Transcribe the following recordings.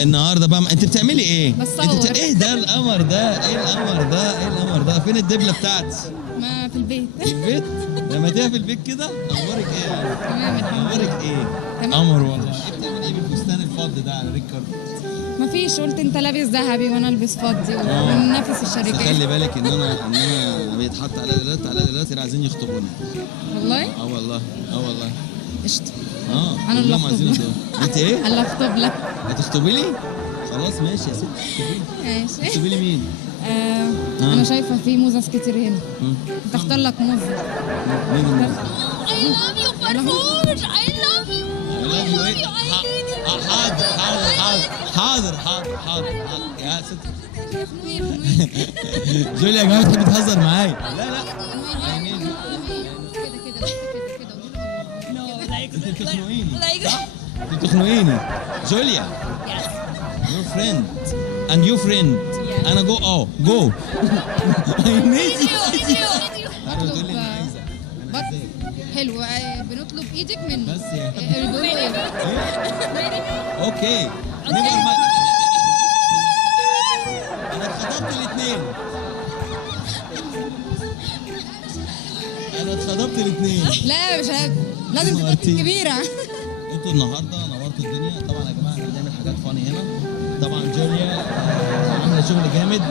النهارده بقى انت بتعملي ايه؟ بصور. ايه ده القمر ده؟ ايه القمر ده؟ ايه القمر ده؟ فين الدبله بتاعتي؟ ما في البيت. في البيت؟ رميتيها في البيت كده؟ اخبارك ايه يعني؟ تمام الحمد لله. اخبارك ايه؟ تمام. قمر والله. ايه بتعملي ايه بالفستان الفضي ده على ريد كاربت؟ ما فيش، قلت انت لابس ذهبي وانا البس فضي وننافس بس الشركات. خلي بالك ان انا بيتحط على دلوقتي عايزين يخطبوني. والله اه والله والله. قشطة. اه انا اللي كلهم اخطب عايزين لك. يخطبوني. انت ايه؟ اللي اخطب لك. هتخطبي لي؟ خلاص ماشي يا ستي اخطبي لي. ماشي. تخطبي لي مين؟ انا شايفه في موزس كتير هنا. تختار لك موزه. مين الموز؟ I love you فرفوش. I love you. I love you ايه؟ حاضر يا ست جوليا يا جماعه بتحب تهزر معايا. لا انت بتخنقيني صح؟ انت بتخنقيني جوليا. Yes. your friend and your friend. انا جو I need you. انا بتقول لي عايزه انا عايزاك. حلو. بنطلب ايدك منه. بس يا بيقولوا ايه؟ اوكي انا اتخطبت الاثنين. لا مش هاكل، لازم تبقى مرتين. كبيره. انتوا النهارده نورتوا الدنيا طبعا يا جماعه. احنا بنعمل حاجات فاني هنا طبعا. جوليا عامله شغل جامد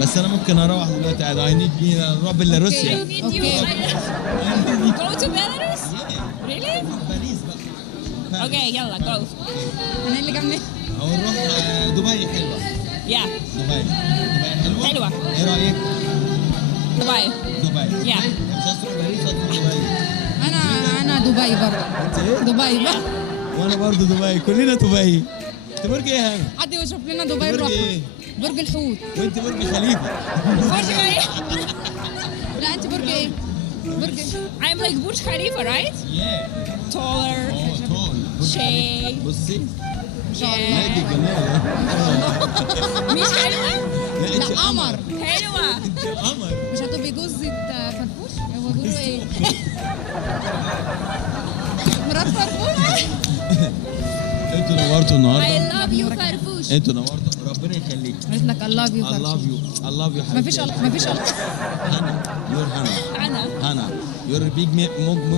بس انا ممكن اروح دلوقتي. I need me نروح بيلاروسيا. I need you. Okay. Go to Belarus? Really? باريس بقى. Okay, يلا go. انا اللي جنبي. او نروح دبي. حلوه Yeah. دبي حلوه. حلوة. ايه رايك؟ Dubai. دبي Yeah. مش هتروح باريس هتروح دبي. انا دبي برضه. انت ايه؟ دبي بقى. وانا برضه دبي. كلنا دبي. انت برج ايه يا هنا؟ حد يشوف لنا دبي برج نروح. ايه؟ برج الحوت. وانت برج خليفه. Burj Khalifa. لا انت برج ايه؟ برج ايه؟ I'm like Burj Khalifa, right? Taller. طول. Shade. بصي ان شاء الله. ملك الجمال. مش حلوة؟ لا انت لا قمر. حلوة. انت قمر. مش هتبقي جوزة فرفوش؟ هو بيقولوا ايه؟ مرات فرفوش؟ انتوا نورتوا النهارده. I love you فرفوش. انتوا نورتوا ربنا يخليك. قالت لك I love you I love you. I love you مفيش حبيبتي. هنا يور أنا. هنا يور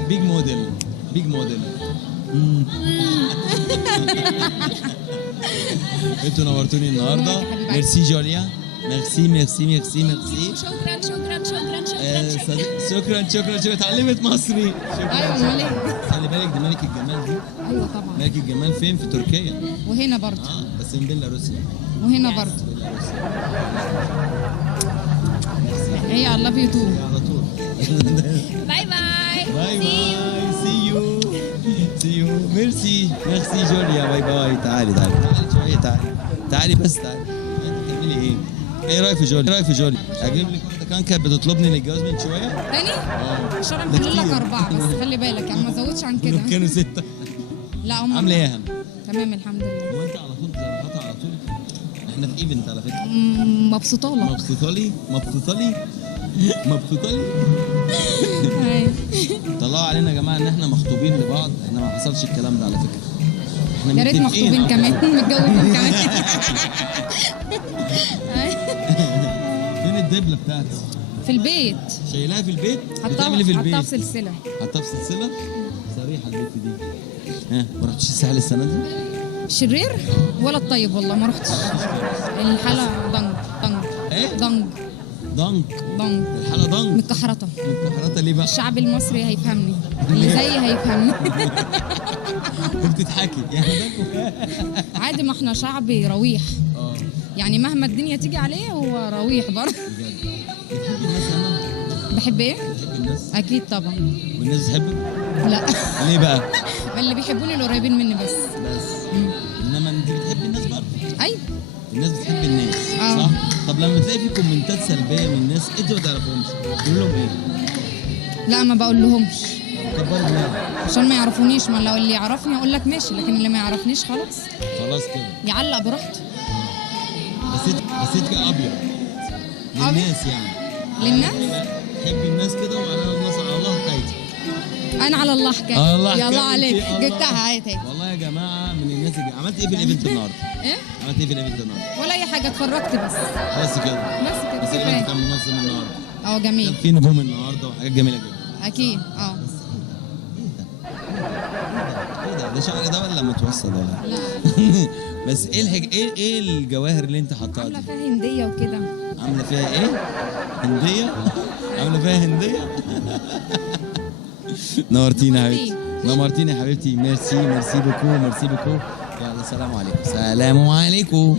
بيج موديل. انتوا نورتوني النهارده. حبيبي. ميرسي جوليا. ميرسي. شكرا اتعلمت مصري. ايوه امال ايه؟ خلي بالك دي ملك الجمال دي. ايوه طبعا. ملك الجمال فين؟ في تركيا. وهنا برضه. بس من بيلاروسيا. وهنا برضه. هي I love you too. على طول. باي باي. باي سي يو ميرسي جوليا. باي تعالي شويه. تعالي بس تعالي. انت بتعملي ايه؟ ايه رايك في جوليا؟ اجيب لك واحده كانت بتطلبني للجواز من شويه. تاني؟ الشرع ده بيقول لك كتير. 4 بس خلي بالك يعني ما تزودش عن كده. كانوا 6. لا هم عامله ايه يا هنا؟ تمام الحمد لله. هو انت على طول زرقاء على طول؟ احنا في ايفنت على فكره. مبسوطه لك. مبسوطه لي. أيوة. طلعوا علينا يا جماعه ان احنا مخطوبين لبعض. احنا ما حصلش الكلام ده على فكره. احنا يا ريت متفقين مخطوبين على كمان متجوزين كمان. فين الدبله بتاعتي؟ في البيت. شايلاها في البيت؟ بتعملي في البيت؟ حطها في سلسله. حطها في سلسله؟ صريحه البيت دي. ما رحتش الساحل السنه دي؟ شرير ولا الطيب والله ما رحتش. الحاله ضنك. ايه؟ ضنك. الحاله ضنك. متكحرطه. متكحرته ليه بقى؟ الشعب المصري هيفهمني، اللي زيي هيفهمني. بتضحكي يعني. عادي ما احنا شعب رويح. يعني مهما الدنيا تيجي عليه هو رويح برضه. بتحبي الناس هنا؟ بحب ايه؟ بتحبي الناس؟ اكيد طبعا. والناس بتحبك؟ لا. ليه بقى؟ اللي بيحبوني القريبين مني بس. انما انت بتحبي الناس برضه. ايوه. الناس بتحب الناس صح؟ طب لما تلاقي في كومنتات سلبيه من الناس انت ما تعرفهمش تقول لهم ايه؟ لا ما بقول لهمش كبروا دماغك عشان ما يعرفونيش. ما لو اللي يعرفني اقول لك ماشي، لكن اللي ما يعرفنيش خلاص خلاص كده. يعلق براحته. بس انت ابيض للناس يعني. للناس؟ تحبي الناس كده وعلى الناس على الله حكايتك. انا على الله حكايه. الله يلا حكاية. عليك الله. جبتها هاتي. والله يا جماعه من الناس عملت ايه في الايفنت النهارده؟ ايه عملت ايه في الايفنت النهارده؟ ولا اي حاجه، اتفرجت بس. بس كده. بس كده بس الايفنت كفايه. كان منظم النهارده. اه جميل. كان في نجوم النهارده وحاجات جميله جدا. اكيد ده شعر ده ولا متوسط ولا؟ لا بس ايه ايه الجواهر اللي انت حطاها عامله دي؟ فيها هنديه وكده. عامله فيها ايه؟ هنديه؟ عامله فيها هنديه؟ نورتينا يا حبيبتي. نورتينا يا حبيبتي. ميرسي بوكو. يلا سلام عليكم. سلام عليكم.